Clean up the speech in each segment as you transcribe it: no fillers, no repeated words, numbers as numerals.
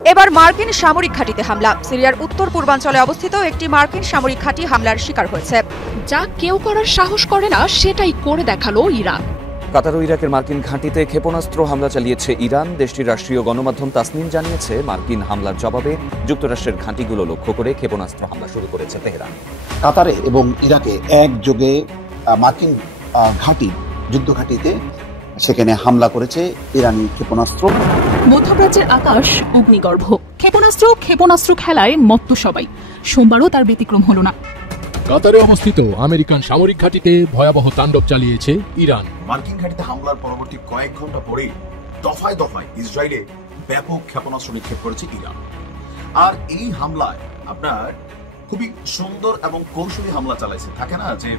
এবার মার্কিন সামরিক ঘাঁটিতে হামলা। সিরিয়ার উত্তর পূর্বাঞ্চলে অবস্থিত একটি মার্কিন সামরিক ঘাঁটি হামলার শিকার হয়েছে। যা কেউ করার সাহস করে না সেটাই করে দেখালো ইরান। কাতার ও ইরাকের মার্কিন ঘাঁটিতে ক্ষেপণাস্ত্র হামলা চালিয়েছে ইরান। দেশটির রাষ্ট্রীয় গণমাধ্যম তাসনিম জানিয়েছে, মার্কিন হামলার জবাবে যুক্তরাষ্ট্রের ঘাঁটিগুলো লক্ষ্য করে ক্ষেপণাস্ত্র হামলা শুরু করেছে তেহরান। কাতারে এবং ইরাকে একযোগে মার্কিন ঘাঁটি যুদ্ধ ঘাঁটিতে সেখানে হামলা করেছে ইরানি ক্ষেপণাস্ত্র। মধ্যপ্রাচ্যের আকাশ অগ্নিগর্ভ, ক্ষেপণাস্ত্র খেলায় মত্ত সবাই। সোমবারও তার ব্যতিক্রম হলো না। কাতারে অবস্থিত আমেরিকান সামরিক ঘাঁটিতে ভয়াবহ তাণ্ডব চালিয়েছে ইরান। মার্কিন ঘাঁটিতে হামলার পরবর্তী কয়েক ঘন্টা পরেই দফায় দফায় ইসরায়েলে ব্যাপক ক্ষেপণাস্ত্র নিক্ষেপ করেছে ইরান। আর এই হামলায় আপনার খুবই সুন্দর এবং কৌশলী হামলা চালাইছে। থাকে না যে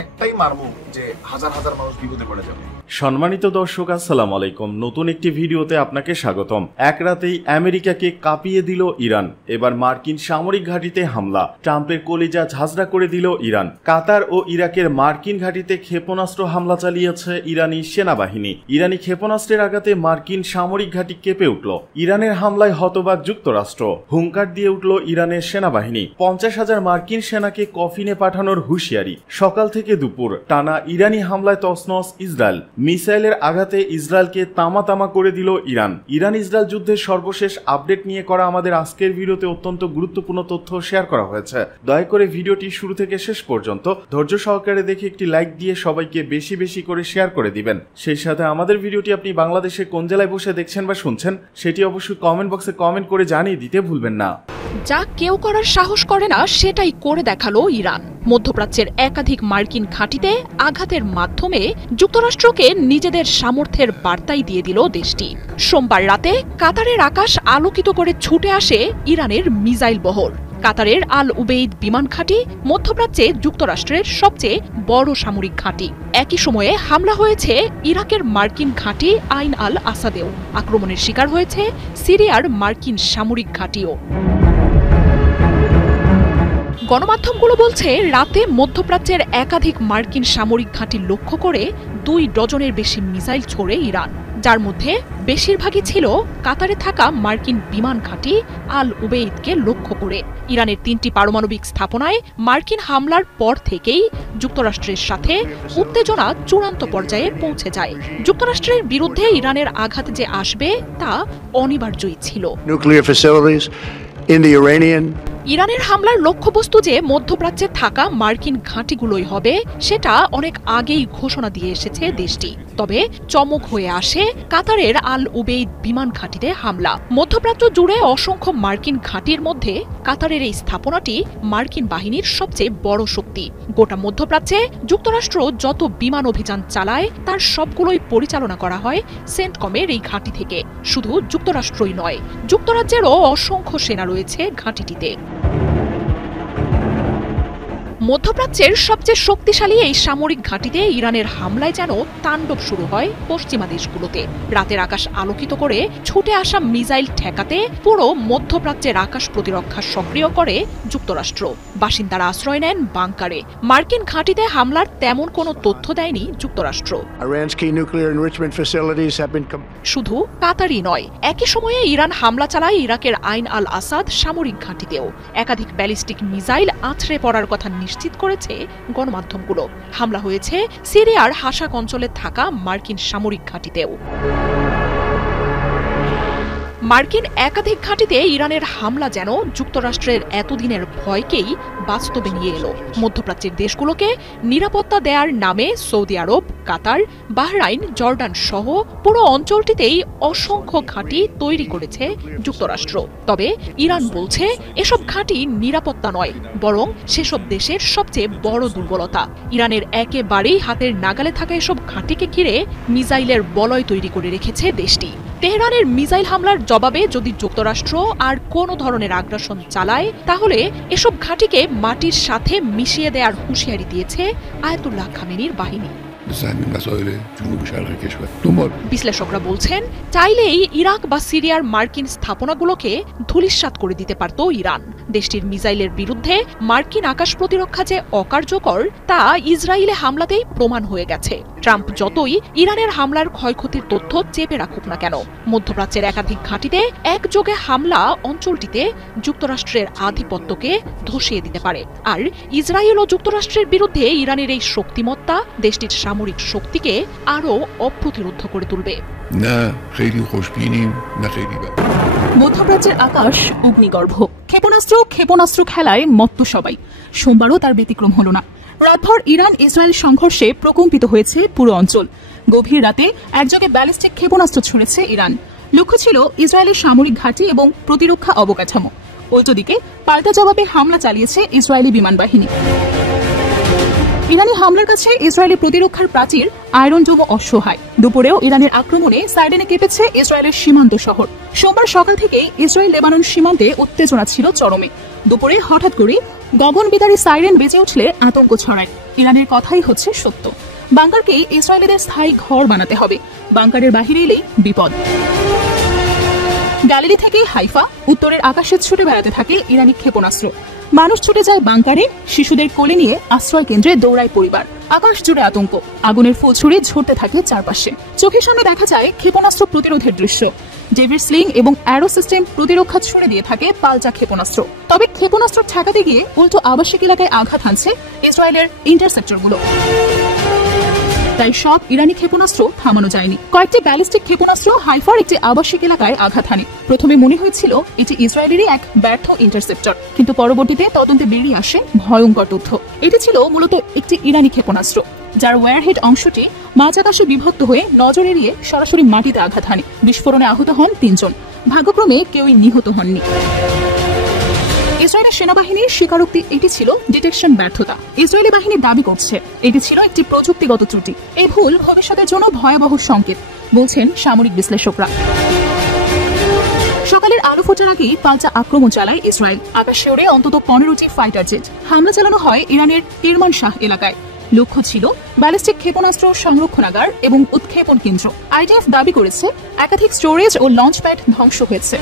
একটাই মারমু যে হাজার হাজার মানুষ বিপদে পড়ে যাবে। সম্মানিত দর্শক, আসসালামু আলাইকুম। নতুন একটি ভিডিওতে আপনাকে স্বাগতম। এক রাতেই আমেরিকাকে কাঁপিয়ে দিল ইরান। এবার মার্কিন সামরিক ঘাঁটিতে হামলা, ট্রাম্পের কলিজা ঝাঁঝরা করে দিল ইরান। কাতার ও ইরাকের মার্কিন ঘাঁটিতে ক্ষেপণাস্ত্র হামলা চালিয়েছে ইরানি সেনাবাহিনী। ইরানি ক্ষেপণাস্ত্রের আঘাতে মার্কিন সামরিক ঘাঁটি কেঁপে উঠল। ইরানের হামলায় হতবাক যুক্তরাষ্ট্র। হুঙ্কার দিয়ে উঠল ইরানের সেনাবাহিনী। 50,000 মার্কিন সেনাকে কফিনে পাঠানোর হুঁশিয়ারি। সকাল থেকে দুপুর টানা ইরানি হামলায় তছনছ ইসরায়েল। মিসাইলের আঘাতে ইসরায়েলকে তামা করে দিল ইরান। ইরান ইসরায়েল যুদ্ধের সর্বশেষ আপডেট নিয়ে করা আমাদের আজকের ভিডিওতে অত্যন্ত গুরুত্বপূর্ণ তথ্য শেয়ার করা হয়েছে। দয়া করে ভিডিওটি শুরু থেকে শেষ পর্যন্ত ধৈর্য সহকারে দেখে একটি লাইক দিয়ে সবাইকে বেশি বেশি করে শেয়ার করে দিবেন। সেই সাথে আমাদের ভিডিওটি আপনি বাংলাদেশে কোন জেলায় বসে দেখছেন বা শুনছেন সেটি অবশ্যই কমেন্ট বক্সে কমেন্ট করে জানিয়ে দিতে ভুলবেন না। যা কেউ করার সাহস করে না সেটাই করে দেখালো ইরান। মধ্যপ্রাচ্যের একাধিক মার্কিন ঘাঁটিতে আঘাতের মাধ্যমে যুক্তরাষ্ট্রকে নিজেদের সামর্থ্যের বার্তাই দিয়ে দিল দেশটি। সোমবার রাতে কাতারের আকাশ আলোকিত করে ছুটে আসে ইরানের মিসাইল বহর। কাতারের আল উবেইদ বিমান ঘাঁটি মধ্যপ্রাচ্যে যুক্তরাষ্ট্রের সবচেয়ে বড় সামরিক ঘাঁটি। একই সময়ে হামলা হয়েছে ইরাকের মার্কিন ঘাঁটি আইন আল আসাদেও। আক্রমণের শিকার হয়েছে সিরিয়ার মার্কিন সামরিক ঘাঁটিও। গণমাধ্যমগুলো বলছে, রাতে মধ্যপ্রাচ্যের একাধিক মার্কিন সামরিক ঘাঁটি লক্ষ্য করে 2 ডজনের বেশি মিসাইল ছোড়ে ইরান, যার মধ্যে বেশিরভাগই ছিল কাতারে থাকা মার্কিন বিমান ঘাঁটি আল উবেইদকে লক্ষ্য করে। ইরানের 3টি পারমাণবিক স্থাপনায় মার্কিন হামলার পর থেকেই যুক্তরাষ্ট্রের সাথে উত্তেজনা চূড়ান্ত পর্যায়ে পৌঁছে যায়। যুক্তরাষ্ট্রের বিরুদ্ধে ইরানের আঘাত যে আসবে তা অনিবার্যই ছিল। ইরানের হামলার লক্ষ্যবস্তু যে মধ্যপ্রাচ্যে থাকা মার্কিন ঘাঁটিগুলোই হবে সেটা অনেক আগেই ঘোষণা দিয়ে এসেছে দেশটি। তবে চমক হয়ে আসে কাতারের আল উবেইদ বিমান ঘাঁটিতে হামলা। মধ্যপ্রাচ্য জুড়ে অসংখ্য মার্কিন ঘাঁটির মধ্যে কাতারের এই স্থাপনাটি মার্কিন বাহিনীর সবচেয়ে বড় শক্তি। গোটা মধ্যপ্রাচ্যে যুক্তরাষ্ট্র যত বিমান অভিযান চালায় তার সবগুলোই পরিচালনা করা হয় সেন্টকমের এই ঘাঁটি থেকে। শুধু যুক্তরাষ্ট্রই নয়, যুক্তরাজ্যেরও অসংখ্য সেনা রয়েছে ঘাঁটিটিতে। মধ্যপ্রাচ্যের সবচেয়ে শক্তিশালী এই সামরিক ঘাঁটিতে ইরানের হামলায় যেন তাণ্ডব শুরু হয় পশ্চিমা দেশগুলোতে। রাতের আকাশ আলোকিত করে ছুটে আসা মিসাইল ঠেকাতে পুরো মধ্যপ্রাচ্যের আকাশ প্রতিরক্ষা সক্রিয় করে যুক্তরাষ্ট্র। বাসিন্দারা আশ্রয় নেন বাংকারে। মার্কিন ঘাঁটিতে হামলার তেমন কোনো তথ্য দেয়নি যুক্তরাষ্ট্র। শুধু কাতারই নয়, একই সময়ে ইরান হামলা চালায় ইরাকের আইন আল আসাদ সামরিক ঘাঁটিতেও। একাধিক ব্যালিস্টিক মিসাইল আছড়ে পড়ার কথা নিশ্চিত করেছে গণমাধ্যমগুলো। হামলা হয়েছে সিরিয়ার হাসাক অঞ্চলে থাকা মার্কিন সামরিক ঘাঁটিতেও। মার্কিন একাধিক ঘাঁটিতে ইরানের হামলা যেন যুক্তরাষ্ট্রের এতদিনের ভয়কেই বাস্তবে নিয়ে এলো। মধ্যপ্রাচ্যের দেশগুলোকে নিরাপত্তা দেওয়ার নামে সৌদি আরব, কাতার, বাহরাইন, জর্ডান সহ পুরো অঞ্চলটিতেই অসংখ্য ঘাঁটি তৈরি করেছে যুক্তরাষ্ট্র। তবে ইরান বলছে এসব ঘাঁটি নিরাপত্তা নয়, বরং সেসব দেশের সবচেয়ে বড় দুর্বলতা। ইরানের একেবারেই হাতের নাগালে থাকা এসব ঘাঁটিকে ঘিরে মিসাইলের বলয় তৈরি করে রেখেছে দেশটি। তেহরানের মিসাইল হামলার জবাবে যদি যুক্তরাষ্ট্র আর কোনো ধরনের আগ্রাসন চালায় তাহলে এসব ঘাঁটিকে মাটির সাথে মিশিয়ে দেওয়ার হুঁশিয়ারি দিয়েছে আয়াতুল্লাহ খামেনির বাহিনী। বিশ্লেষকরা বলছেন, চাইলেই ইরাক বা সিরিয়ার মার্কিন স্থাপনাগুলোকে ধূলিসাৎ করে দিতে পারত ইরান। দেশটির মিসাইলের বিরুদ্ধে মার্কিন আকাশ প্রতিরক্ষা যে অকার্যকর তা ইসরায়েলে হামলাতেই প্রমাণ হয়ে গেছে। ট্রাম্প যতই ইরানের হামলার ক্ষয়ক্ষতির তথ্য চেপে রাখুক না কেন, মধ্যপ্রাচ্যের একাধিক ঘাঁটিতে একযোগে হামলা অঞ্চলটিতে যুক্তরাষ্ট্রের আধিপত্যকে ধসিয়ে দিতে পারে। আর ইসরায়েল ও যুক্তরাষ্ট্রের বিরুদ্ধে ইরানের এই শক্তিমত্তা দেশটির সামরিক শক্তিকে আরও অপ্রতিরোধ করে তুলবে। মধ্যপ্রাচ্যের আকাশ অগ্নিগর্ভ, ক্ষেপণাস্ত্র খেলায় মত্ত সবাই। সোমবারও তার ব্যতিক্রম হল না। রাতভর ইরান ইসরায়েল সংঘর্ষে প্রকম্পিত হয়েছে পুরো অঞ্চল। গভীর রাতে একযোগে ব্যালিস্টিক ক্ষেপণাস্ত্র ছুড়েছে ইরান। লক্ষ্য ছিল ইসরায়েলের সামরিক ঘাঁটি এবং প্রতিরক্ষা অবকাঠামো। উল্টোদিকে পাল্টা জবাবে হামলা চালিয়েছে ইসরায়েলি বিমান বাহিনী। ইরানি হামলার কাছে ইসরায়েলি প্রতিরক্ষার প্রাচীর আয়রন ডোম অসহায়। দুপুরেও ইরানের আক্রমণে সাইডেনে কেঁপেছে ইসরায়েলের সীমান্ত শহর। সোমবার সকাল থেকেই ইসরায়েল লেবানন সীমান্তে উত্তেজনা ছিল চরমে। দুপুরে হঠাৎ করে গগনবিদারী সাইরেন বেজে উঠলে আতঙ্ক ছড়ায়। ইরানের কথাই হচ্ছে সত্য, বাংকারকে ইসরায়েলিদের স্থায়ী ঘর বানাতে হবে, বাংকারের বাহিরে এলেই বিপদ। গ্যালিলি থেকে হাইফা উত্তরের আকাশে ছুটে বেড়াতে থাকে ইরানি ক্ষেপণাস্ত্র। মানুষ ছুটে যায় বাংকারে, শিশুদের কোলে নিয়ে আশ্রয় কেন্দ্রে দৌড়ায় পরিবার। আকাশ জুড়ে আতঙ্ক, আগুনের ফুলছড়ি ঝরতে থাকে চারপাশে। চোখের সামনে দেখা যায় ক্ষেপণাস্ত্র প্রতিরোধের দৃশ্য। ডেভিড স্লিং এবং অ্যারো সিস্টেম প্রতিরক্ষা ছুড়ে দিয়ে থাকে পাল্টা ক্ষেপণাস্ত্র। তবে ক্ষেপণাস্ত্র ঠেকাতে গিয়ে উল্টো আবাসিক এলাকায় আঘাত হানছে ইসরায়েলের ইন্টারসেপ্টরগুলো। তাই সব ইরানি ক্ষেপণাস্ত্র থামানো যায়নি। কয়েকটি ব্যালিস্টিক ক্ষেপণাস্ত্র হাইফার একটি আবাসিক এলাকায় আঘাত হানে। প্রথমে মনে হয়েছিল এটি ইসরায়েলেরই এক ব্যর্থ ইন্টারসেপ্টর, কিন্তু পরবর্তীতে তদন্তে বেরিয়ে আসে ভয়ঙ্কর তথ্য। এটি ছিল মূলত একটি ইরানি ক্ষেপণাস্ত্র, যার ওয়্যারহেড অংশটি মাঝ আকাশে বিভক্ত হয়ে নজর এড়িয়ে সরাসরি মাটিতে আঘাত হানে। বিস্ফোরণে আহত হন 3 জন। ভাগ্যক্রমে কেউই নিহত হননি। ইসরায়েলের সেনাবাহিনীর স্বীকারোক্তি এটি ছিল ডিটেকশন ব্যর্থতা। ইসরায়েলি বাহিনী দাবি করছে এটি ছিল একটি প্রযুক্তিগত ত্রুটি। এই ভুল ভবিষ্যতের জন্য ভয়াবহ সংকেত, বলছেন সামরিক বিশ্লেষকরা। সকালের আলো ফোটার আগেই পাল্টা আক্রমণ চালায় ইসরায়েল। আকাশে ওড়ে অন্তত 15টি ফাইটার জেট। হামলা চালানো হয় ইরানের কিরমান শাহ এলাকায়। লক্ষ্য ছিল ব্যালিস্টিক ক্ষেপণাস্ত্র সংরক্ষণাগার এবং উৎক্ষেপণ কেন্দ্র। আইডিএফ দাবি করেছে একাধিক স্টোরেজ ও লঞ্চ প্যাড ধ্বংস হয়েছে।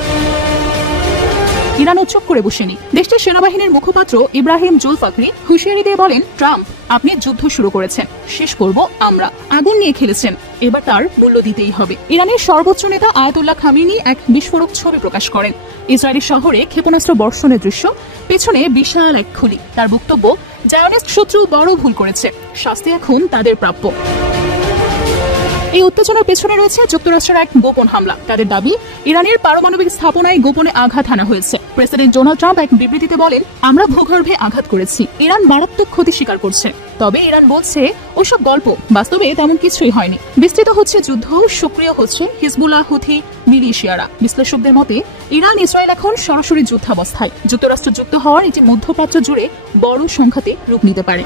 ইরানও চুপ করে বসেনি। দেশটির সেনাবাহিনীর মুখপাত্র ইব্রাহিম জুলফাকরি হুঁশিয়ারি দিয়ে বলেন, ট্রাম্প, আপনি যুদ্ধ শুরু করেছেন, শেষ করব আমরা। আগুন নিয়ে খেলেছেন, এবার তার মূল্য দিতেই হবে। ইরানের সর্বোচ্চ নেতা আয়াতুল্লাহ খামেনি এক বিস্ফোরক ছবি প্রকাশ করেন। ইসরায়েলি শহরে ক্ষেপণাস্ত্র বর্ষণের দৃশ্য, পেছনে বিশাল এক খুলি। তার বক্তব্য, জায়নিস্ট শত্রু বড় ভুল করেছে, শাস্তি এখন তাদের প্রাপ্য। এই উত্তেজনার পেছনে রয়েছে যুক্তরাষ্ট্রের এক গোপন হামলা। তাদের দাবি, ইরানের পারমাণবিক স্থাপনায় গোপনে আঘাত হানা হয়েছে। প্রেসিডেন্ট ডোনাল্ড ট্রাম্প এক বিবৃতিতে বলেন, আমরা ভূগর্ভে আঘাত করেছি। ইরান মারাত্মক ক্ষতি স্বীকার করছে। তবে ইরান বলছে ওসব গল্প, বাস্তবে তেমন কিছুই হয়নি। বিস্তৃত হচ্ছে যুদ্ধ, সক্রিয় হচ্ছে হিজবুল্লাহ, হুথি, মিলিশিয়ারা। বিশ্লেষকদের মতে ইরান ইসরায়েল এখন সরাসরি যুদ্ধাবস্থায়। যুক্তরাষ্ট্র যুক্ত হওয়ার এটি মধ্যপ্রাচ্য জুড়ে বড় সংখ্যাতে রূপ নিতে পারে।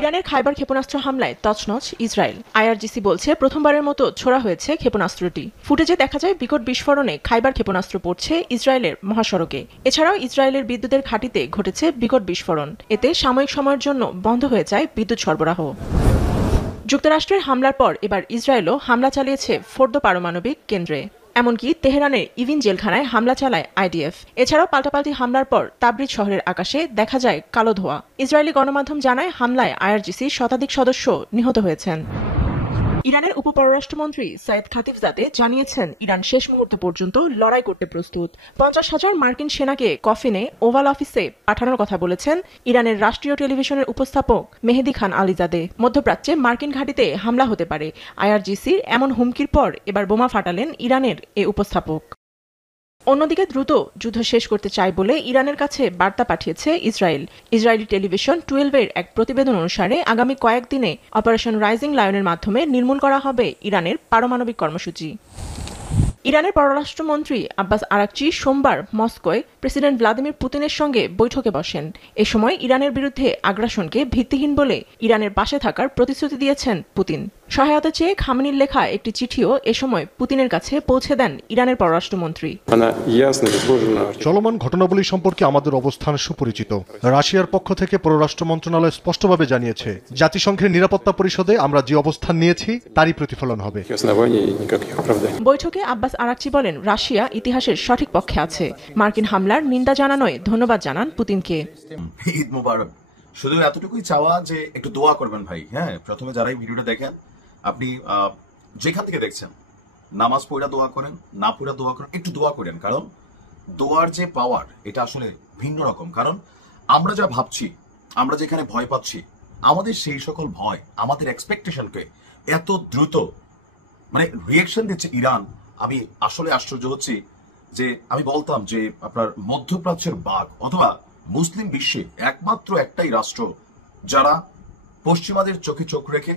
ইরানের খাইবার ক্ষেপণাস্ত্র হামলায় তছনছ ইসরায়েল। আইআরজিসি বলছে প্রথমবারের মতো ছোড়া হয়েছে ক্ষেপণাস্ত্রটি। ফুটেজে দেখা যায় বিকট বিস্ফোরণে খাইবার ক্ষেপণাস্ত্র পড়ছে ইসরায়েলের মহাসড়কে। এছাড়াও ইসরায়েলের বিদ্যুতের ঘাঁটিতে ঘটেছে বিকট বিস্ফোরণ। এতে সাময়িক সময়ের জন্য বন্ধ হয়ে যায় বিদ্যুৎ সরবরাহ। যুক্তরাষ্ট্রের হামলার পর এবার ইসরায়েলও হামলা চালিয়েছে ফোর্দো পারমাণবিক কেন্দ্রে। এমনকি তেহরানের ইভিন জেলখানায় হামলা চালায় আইডিএফ। এছাড়াও পাল্টাপাল্টি হামলার পর তাবরিজ শহরের আকাশে দেখা যায় কালো ধোঁয়া। ইসরায়েলি গণমাধ্যম জানায় হামলায় আইআরজিসির শতাধিক সদস্য নিহত হয়েছেন। ইরানের উপপররাষ্ট্রমন্ত্রী সাইদ খাতিবজাদে জানিয়েছেন, ইরান শেষ মুহূর্ত পর্যন্ত লড়াই করতে প্রস্তুত। 50,000 মার্কিন সেনাকে কফিনে ওভাল অফিসে পাঠানোর কথা বলেছেন ইরানের রাষ্ট্রীয় টেলিভিশনের উপস্থাপক মেহেদি খান আলীজাদে। মধ্যপ্রাচ্যে মার্কিন ঘাঁটিতে হামলা হতে পারে, আইআরজিসির এমন হুমকির পর এবার বোমা ফাটালেন ইরানের এই উপস্থাপক। অন্যদিকে দ্রুত যুদ্ধ শেষ করতে চায় বলে ইরানের কাছে বার্তা পাঠিয়েছে ইসরায়েল। ইসরায়েলি টেলিভিশন 12-এর এক প্রতিবেদন অনুসারে আগামী কয়েকদিনে অপারেশন রাইজিং লায়নের মাধ্যমে নির্মূল করা হবে ইরানের পারমাণবিক কর্মসূচি। ইরানের পররাষ্ট্রমন্ত্রী আব্বাস আরাকচি সোমবার মস্কোয় প্রেসিডেন্ট ভ্লাদিমির পুতিনের সঙ্গে বৈঠকে বসেন। এ সময় ইরানের বিরুদ্ধে আগ্রাসনকে ভিত্তিহীন বলে ইরানের পাশে থাকার প্রতিশ্রুতি দিয়েছেন পুতিন। সহায়তা চেয়ে খামেনির লেখা একটি চিঠিও এ সময় পুতিনের কাছে পৌঁছে দেন ইরানের পররাষ্ট্রমন্ত্রী। চলমান ঘটনাবলী সম্পর্কে আমাদের অবস্থান সুপরিচিত। রাশিয়ার পক্ষ থেকে পররাষ্ট্র মন্ত্রণালয় স্পষ্টভাবে জানিয়েছে, জাতিসংঘের নিরাপত্তা পরিষদে আমরা যে অবস্থান নিয়েছি তারই প্রতিফলন হবে। বৈঠকে আব্বাস আরাকচি বলেন, রাশিয়া ইতিহাসের সঠিক পক্ষে আছে। মার্কিন হামলার নিন্দা জানানোয় ধন্যবাদ জানান পুতিনকে। ঈদ মোবারক। শুধু এতটুকুই চাওয়া যে একটু দোয়া করবেন ভাই। হ্যাঁ, প্রথমে যারাই ভিডিওটা দেখেন, আপনি যেখান থেকে দেখছেন, নামাজ পড়া দোয়া করেন, না পড়া দোয়া করেন, একটু দোয়া করেন। কারণ দোয়ার যে পাওয়ার, এটা আসলে ভিন্ন রকম। কারণ আমরা যা ভাবছি, আমরা যেখানে ভয় পাচ্ছি, আমাদের সেই সকল ভয়, আমাদের এক্সপেকটেশনকে এত দ্রুত মানে রিয়েকশন দিচ্ছে ইরান। আমি আসলে আশ্চর্য হচ্ছি যে আমি বলতাম যে আপনার মধ্যপ্রাচ্যের বাঘ অথবা মুসলিম বিশ্বে একমাত্র একটাই রাষ্ট্র যারা পশ্চিমাদের চোখে চোখ রেখে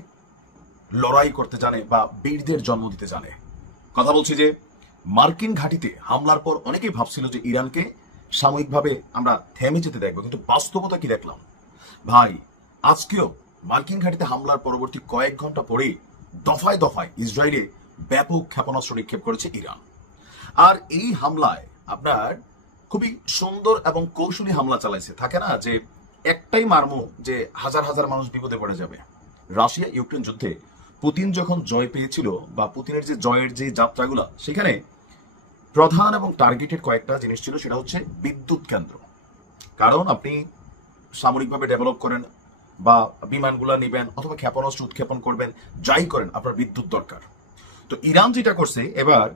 লড়াই করতে জানে বা বীরদের জন্ম দিতে জানে। কথা বলছি যে মার্কিন ঘাঁটিতে হামলার পর অনেকেই ভাবছিল যে ইরানকে সাময়িকভাবে আমরা থেমে যেতে দেখবো, কিন্তু বাস্তবতা কি দেখলাম ভাই। আজকেও মার্কিন ঘাঁটিতে হামলার পরবর্তী কয়েক ঘন্টা পরেই দফায় দফায় ইসরায়েলে ব্যাপক ক্ষেপণাস্ত্র নিক্ষেপ করেছে ইরান। আর এই হামলায় আপনার খুবই সুন্দর এবং কৌশলী হামলা চালাইছে। থাকে না যে একটাই মারমু যে হাজার হাজার মানুষ বিপদে পড়ে যাবে। রাশিয়া ইউক্রেন যুদ্ধে পুতিন যখন জয় পেয়েছিল বা পুতিনের যে জয়ের যে যাত্রাগুলো, সেখানে প্রধান এবং টার্গেটেড কয়েকটা জিনিস ছিল। সেটা হচ্ছে বিদ্যুৎ কেন্দ্র। কারণ আপনি সামরিকভাবে ডেভেলপ করেন বা বিমানগুলা নিবেন অথবা ক্ষেপণাস্ত্র উৎক্ষেপণ করবেন, যাই করেন আপনার বিদ্যুৎ দরকার। তো ইরান যেটা করছে, এবার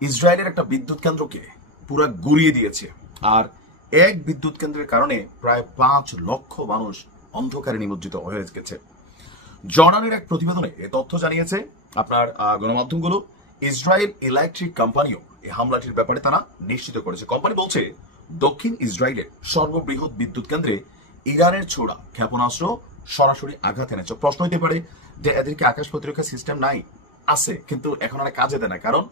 ইসরায়েলের একটা বিদ্যুৎ কেন্দ্রকে পুরো গুড়িয়ে দিয়েছে। আর এক বিদ্যুৎ কেন্দ্রের কারণে প্রায় 5 লক্ষ মানুষ অন্ধকারে নিমজ্জিত হয়ে গেছে। জর্ডানের এক প্রতিবেদনে এ তথ্য জানিয়েছে আপনার গণমাধ্যমগুলো। ইসরায়েল ইলেকট্রিক কোম্পানিও এই হামলাটির ব্যাপারে তারা নিশ্চিত করেছে। কোম্পানি বলছে, দক্ষিণ ইসরায়েলের সর্ববৃহৎ বিদ্যুৎ কেন্দ্রে ইরানের ছোড়া ক্ষেপণাস্ত্র সরাসরি আঘাত এনেছে। প্রশ্ন হতে পারে যে এদেরকে আকাশ প্রতিরক্ষা সিস্টেম নাই? আছে, কিন্তু এখন আর কাজে দেয় না। কারণ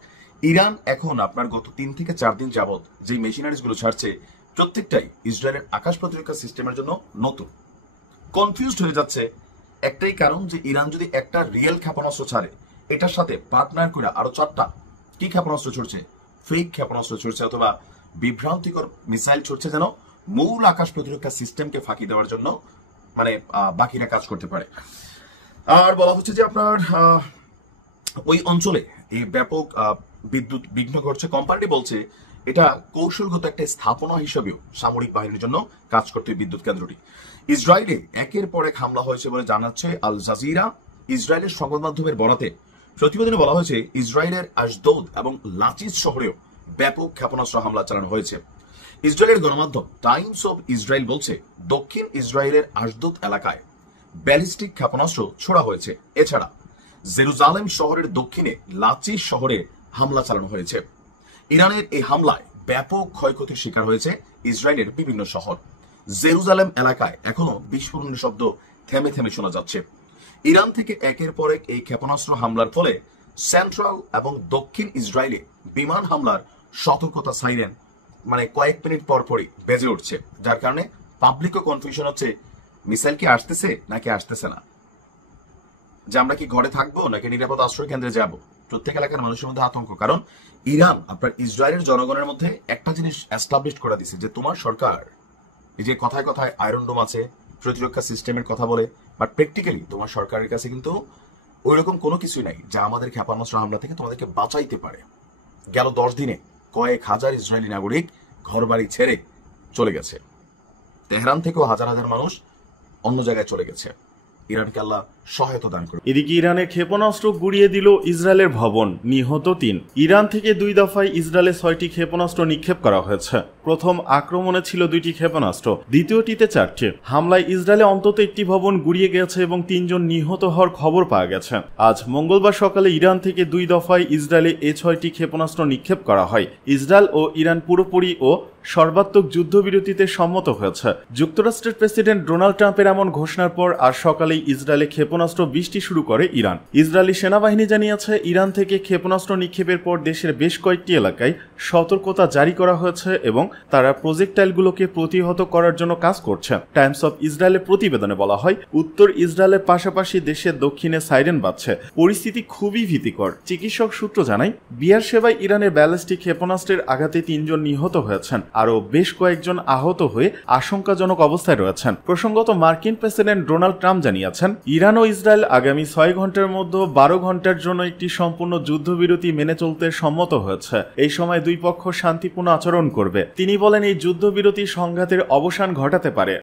ইরান এখন আপনার গত 3 থেকে 4 দিন যাবত যে মেশিনারিজ গুলো ছাড়ছে, প্রত্যেকটাই ইসরায়েলের আকাশ প্রতিরক্ষা সিস্টেমের জন্য নতুন। কনফিউজড হয়ে যাচ্ছে একটাই কারণ যে ইরান যদি একটা রিয়েল ক্ষেপণাস্ত্র ছাড়ে, এটার সাথে পার্টনার করে আরো 4টা কি ক্ষেপণাস্ত্র ছড়ছে, ফেক ক্ষেপণাস্ত্র ছড়ছে অথবা বিভ্রান্তিকর মিসাইল ছড়ছে, যেন মূল আকাশ প্রতিরক্ষা সিস্টেমকে ফাঁকি দেওয়ার জন্য মানে বাকিরা কাজ করতে পারে। আর বলা হচ্ছে যে আপনার ওই অঞ্চলে এই ব্যাপক বিদ্যুৎ বিঘ্ন ঘটছে। কোম্পানিটি বলছে এটা কৌশলগত একটা স্থাপনা হিসেবেও সামরিক বাহিনীর জন্য কাজ করতে বিদ্যুৎ কেন্দ্রটি। ইসরায়েলে একের পর এক হামলা হয়েছে বলে জানাচ্ছে আল জাজিরা। ইসরায়েলের সংবাদ মাধ্যমের বরাতে প্রতিবেদনে বলা হয়েছে, ইসরায়েলের আশদোদ এবং লাচিস শহরেও ব্যাপক ক্ষেপণাস্ত্র হামলা চালানো হয়েছে। ইসরায়েলের গণমাধ্যম টাইমস অফ ইসরায়েল বলছে, দক্ষিণ ইসরায়েলের আশদোদ এলাকায় ব্যালিস্টিক ক্ষেপণাস্ত্র ছোড়া হয়েছে। এছাড়া জেরুজালেম শহরের দক্ষিণে লাচিস শহরে হামলা চালানো হয়েছে। ইরানের এই হামলায় ব্যাপক ক্ষয়ক্ষতির শিকার হয়েছে ইসরায়েলের বিভিন্ন শহর। জেরুজালেম এলাকায় এখনো বিস্ফোরণের শব্দ থেমে থেমে শোনা যাচ্ছে। ইরান থেকে একের পর এক এই ক্ষেপণাস্ত্র হামলার ফলে সেন্ট্রাল এবং দক্ষিণ ইসরায়েলে বিমান হামলার সতর্কতা সাইরেন মানে কয়েক মিনিট পর পরই বেজে উঠছে, যার কারণে পাবলিকও কনফিউশন হচ্ছে মিসাইল কি আসতেছে নাকি আসতেছে না, যে আমরা কি ঘরে থাকবো নাকি নিরাপদ আশ্রয় কেন্দ্রে যাব। প্রত্যেক এলাকার মানুষের মধ্যে আতঙ্ক। কারণ ইরান আপনার ইসরায়েলের জনগণের মধ্যে একটা জিনিস এস্টাবলিশ করে দিছে যে তোমার সরকার এই যে কথায় কথায় আয়রন ডোম আছে, প্রতিরক্ষা সিস্টেমের কথা বলে, বাট প্র্যাকটিক্যালি তোমার সরকারের কাছে কিন্তু ওই রকম কোনো কিছুই নাই যা আমাদের ক্ষেপণাস্ত্র হামলা থেকে তোমাদেরকে বাঁচাইতে পারে। গেল 10 দিনে কয়েক হাজার ইসরায়েলি নাগরিক ঘরবাড়ি ছেড়ে চলে গেছে। তেহরান থেকেও হাজার হাজার মানুষ অন্য জায়গায় চলে গেছে। ইরানকে আল্লাহ সহায়তা দান করে। এদিকে ইরানের ক্ষেপণাস্ত্র গুড়িয়ে দিল ইসরায়েলের ভবন, নিহত 3। ইরান থেকে 2 দফায় ইসরায়েলে 6টি ক্ষেপণাস্ত্র নিক্ষেপ করা হয়েছে। প্রথম আক্রমণে ছিল 2টি ক্ষেপণাস্ত্র, দ্বিতীয়টিতে 4টি। হামলায় ইসরায়েলে অন্তত একটি ভবন গুড়িয়ে গেছে এবং 3 জন নিহত হওয়ার খবর পাওয়া গেছে। আজ মঙ্গলবার সকালে ইরান থেকে 2 দফায় ইসরায়েলে 6টি ক্ষেপণাস্ত্র নিক্ষেপ করা হয়। ইসরায়েল ও ইরান পুরোপুরি ও সর্বাত্মক যুদ্ধবিরতিতে সম্মত হয়েছে। যুক্তরাষ্ট্রের প্রেসিডেন্ট ডোনাল্ড ট্রাম্পের এমন ঘোষণার পর আজ সকালেই ইসরায়েলে ক্ষেপণাস্ত্র ক্ষেপণাস্ত্র বৃষ্টি শুরু করে ইরান। ইসরায়েলি সেনাবাহিনী জানিয়েছে, ইরান থেকে ক্ষেপণাস্ত্র নিক্ষেপের পর দেশের বেশ কয়েকটি এলাকায় সতর্কতা জারি করা হয়েছে এবং তারা প্রজেক্টাইলগুলোকে প্রতিহত করার জন্য কাজ করছে। টাইমস অফ ইসরায়েলের প্রতিবেদনে বলা হয়, উত্তর ইসরায়েলের পাশাপাশি দেশের দক্ষিণে সাইরেন বাজছে। পরিস্থিতি খুবই ভীতিকর। চিকিৎসক সূত্র জানায়, বিয়ার সেবায় ইরানের ব্যালিস্টিক ক্ষেপণাস্ত্রের আঘাতে 3 জন নিহত হয়েছেন, আরও বেশ কয়েকজন আহত হয়ে আশঙ্কাজনক অবস্থায় রয়েছেন। প্রসঙ্গত, মার্কিন প্রেসিডেন্ট ডোনাল্ড ট্রাম্প জানিয়েছেন, ইরান ও ইসরায়েল আগামী 6 ঘন্টার মধ্যে 12 ঘন্টার জন্য একটি সম্পূর্ণ যুদ্ধবিরতি মেনে চলতে সম্মত হয়েছে। এই সময় দুই পক্ষ শান্তিপূর্ণ আচরণ করবে। তিনি বলেন, এই যুদ্ধবিরতি সংঘাতের অবসান ঘটাতে পারে।